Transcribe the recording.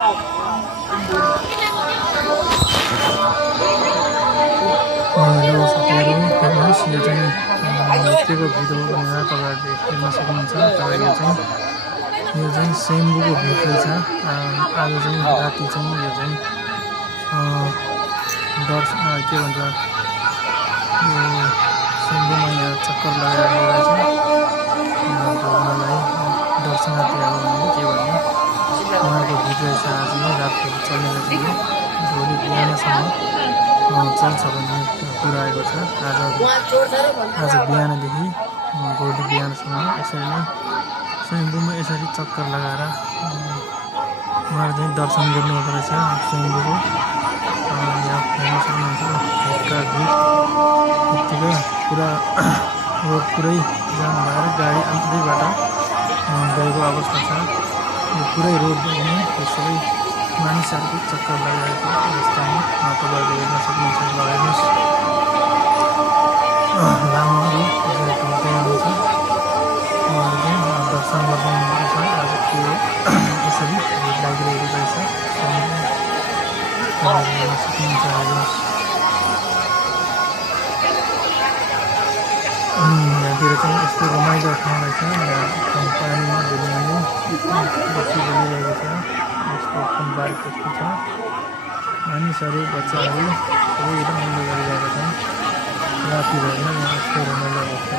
Hello साथीहरू, हेर्नुहोस् यो चाहिँ नृत्यको भिडियो भनेर तपाईँहरूले हेर्न सक्नुहुन्छ। तर यो चाहिँ सेम्बुको भिड रहेछ। आज चाहिँ राति चाहिँ यो चाहिँ के भन्छ यो सेम्बुमा यहाँ चक्कर लगाएर उहाँलाई दर्शनार्थी अब भने के भन्ने उहाँको भिड रहेछ। आज नै रातभरि चल्ने रहेछ। यो भोलि बिहानसम्म चल्छ भन्ने कुरा आएको छ। आज बिहानदेखि भोलि बिहानसम्म यसरी नै स्वयम्भूमा यसरी चक्कर लगाएर उहाँहरू चाहिँ दर्शन गर्नुहुँदो रहेछ स्वयम्भूको। यहाँ हेर्न सक्नुहुन्छ भिडका भिड यत्तिकै पुरा रोड पुरै जाम भएर गाडी अन्तैबाट गएको अवस्था छ। यो पुरै रोड नै सबै मानिसहरूको चक्कर लगाएको अवस्थामा तपाईँहरूले हेर्न सक्नुहुन्छ। हेर्नुहोस् लामाहरू ढल्दै आउँछ, उहाँहरूले दर्शन गर्नुहुँदैछ। आज के यसरी भिड लागिरहेको रहेछ हेर्न सक्नुहुन्छ। हेर्नुहोस् यहाँतिर चाहिँ यस्तो रमाइलो ठाउँ रहेछ। यहाँ पानीमा झुल्ने बत्ती बलिरहेको छ। यस्तो फुलबारी कस्तो छ। मानिसहरू बच्चाहरू सबै रमाइलो गरिरहेका छन्। राति भएन यहाँ यस्तो रमाइलो अवस्था